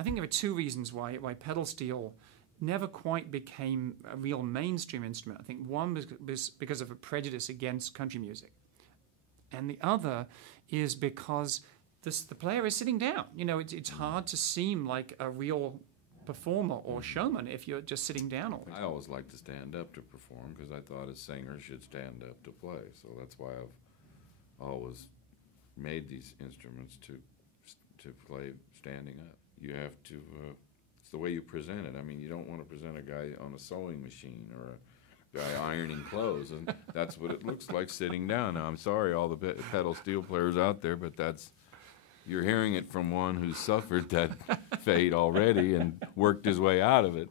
I think there are two reasons why pedal steel never quite became a real mainstream instrument. I think one was because of a prejudice against country music, and the other is because the player is sitting down. You know, it's hard to seem like a real performer or showman if you're just sitting down all the time. I always like to stand up to perform because I thought a singer should stand up to play. So that's why I've always made these instruments to play standing up. You have to, it's the way you present it. I mean, you don't want to present a guy on a sewing machine or a guy ironing clothes, and that's what it looks like sitting down. Now, I'm sorry, all the pedal steel players out there, but you're hearing it from one who's suffered that fate already and worked his way out of it,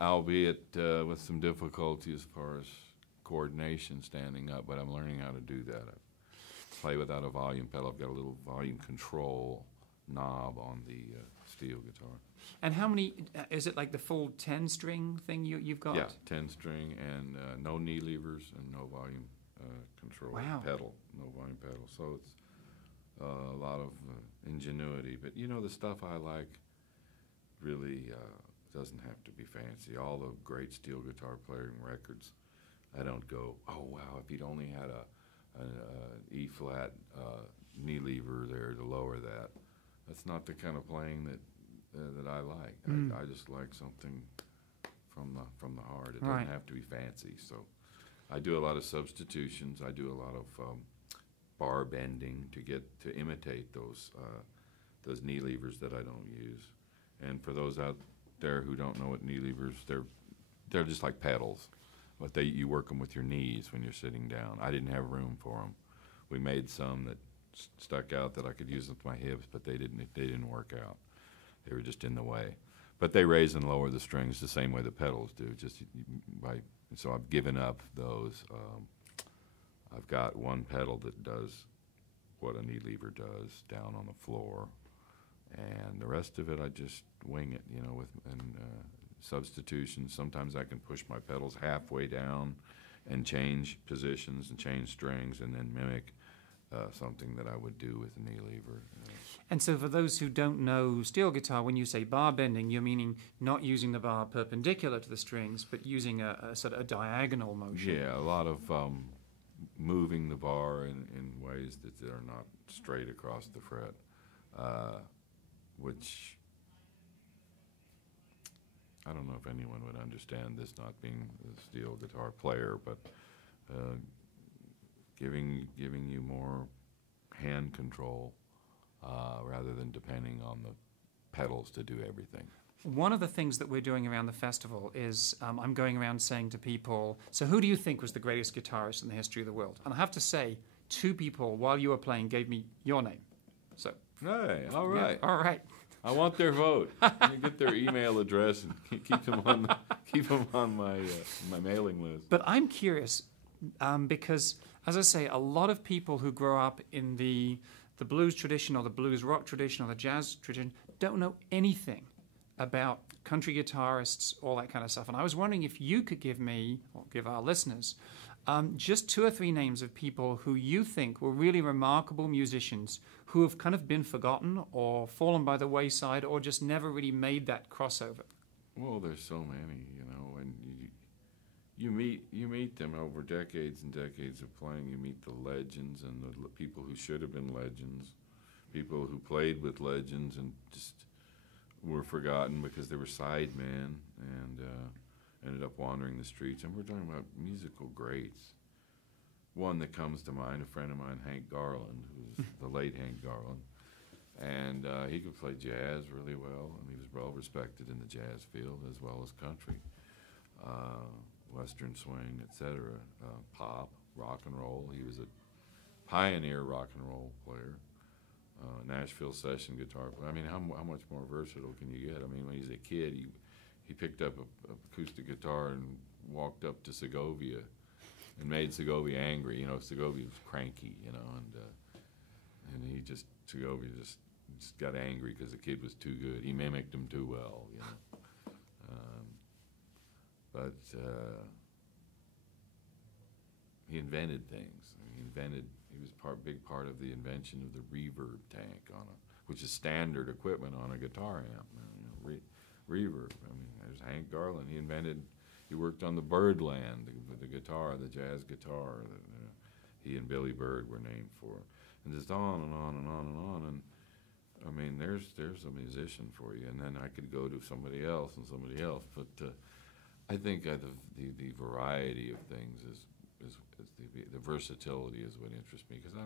albeit with some difficulty as far as coordination standing up, but I'm learning how to do that. I play without a volume pedal. I've got a little volume control knob on the steel guitar. And how many, is it like the full 10-string thing you've got? Yeah, 10-string and no knee levers and no volume control pedal, no volume pedal. So it's a lot of ingenuity. But, you know, the stuff I like really doesn't have to be fancy. All the great steel guitar playing records, I don't go, oh, wow, if he'd only had an E-flat knee lever there to lower that. That's not the kind of playing that I like. I just like something from the heart. It doesn't have to be fancy. So I do a lot of substitutions. I do a lot of bar bending to imitate those knee levers that I don't use. And for those out there who don't know what knee levers, they're just like pedals, but you work them with your knees when you're sitting down. I didn't have room for them. We made some that stuck out that I could use with my hips, but they didn't work out. They were just in the way. But they raise and lower the strings the same way the pedals do. So I've given up those. I've got one pedal that does what a knee lever does down on the floor, and the rest of it I just wing it, you know, with substitutions. Sometimes I can push my pedals halfway down and change positions and change strings and then mimic something that I would do with a knee lever. And so for those who don't know steel guitar, when you say bar bending, you're meaning not using the bar perpendicular to the strings, but using a sort of a diagonal motion. Yeah, a lot of moving the bar in ways that are not straight across the fret, which I don't know if anyone would understand this, not being a steel guitar player, but giving you more hand control rather than depending on the pedals to do everything. One of the things that we're doing around the festival is I'm going around saying to people, so who do you think was the greatest guitarist in the history of the world? And I have to say, two people, while you were playing, gave me your name. So, hey, all right. Yeah, all right. I want their vote. Let me get their email address and keep them on my mailing list. But I'm curious because, as I say, a lot of people who grow up in the blues tradition or the blues rock tradition or the jazz tradition don't know anything about country guitarists, all that kind of stuff. And I was wondering if you could give me, or give our listeners, just 2 or 3 names of people who you think were really remarkable musicians who have kind of been forgotten or fallen by the wayside or just never really made that crossover. Well, there's so many, you know, and you meet them over decades and decades of playing. You meet the legends and the people who should have been legends, people who played with legends and just were forgotten because they were sidemen and ended up wandering the streets. And we're talking about musical greats. One that comes to mind, a friend of mine, Hank Garland, who's the late Hank Garland. And he could play jazz really well, and he was well respected in the jazz field as well as country, Western swing, etc., pop, rock and roll. He was a pioneer rock and roll player. Nashville session guitar player. I mean, how much more versatile can you get? I mean, when he's a kid, he picked up a acoustic guitar and walked up to Segovia and made Segovia angry. You know, Segovia was cranky, you know, and Segovia just got angry because the kid was too good. He mimicked him too well, you know. But he invented things. He was big part of the invention of the reverb tank which is standard equipment on a guitar amp. Reverb. I mean, there's Hank Garland. He worked on the Birdland, the guitar, the jazz guitar that he and Billy Bird were named for, and just on and on and on and on. And I mean, there's a musician for you. And then I could go to somebody else and somebody else. But I think the variety of things is the versatility is what interests me, because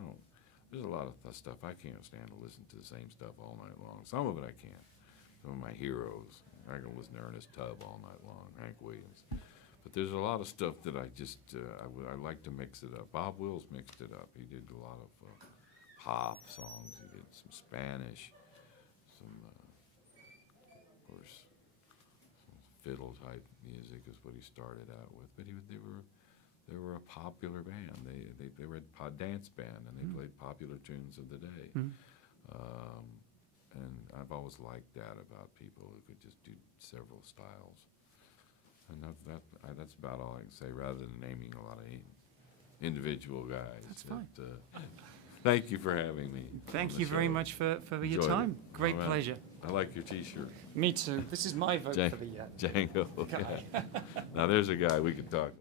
there's a lot of stuff I can't stand to listen to the same stuff all night long. Some of it I can't. Some of my heroes, I can listen to Ernest Tubb all night long, Hank Williams. But there's a lot of stuff that I just, I like to mix it up. Bob Wills mixed it up. He did a lot of pop songs. He did some Spanish, some, of course, some fiddle type music is what he started out with. But they were a popular band. They were a dance band, and they played popular tunes of the day. And I've always liked that about people who could just do several styles. And that's about all I can say, rather than naming a lot of individual guys. That's fine. Thank you for having me. Thank you very much for your time. Great pleasure. I like your T-shirt. Me too. This is my vote for the Django. guy. Yeah. Now there's a guy we could talk.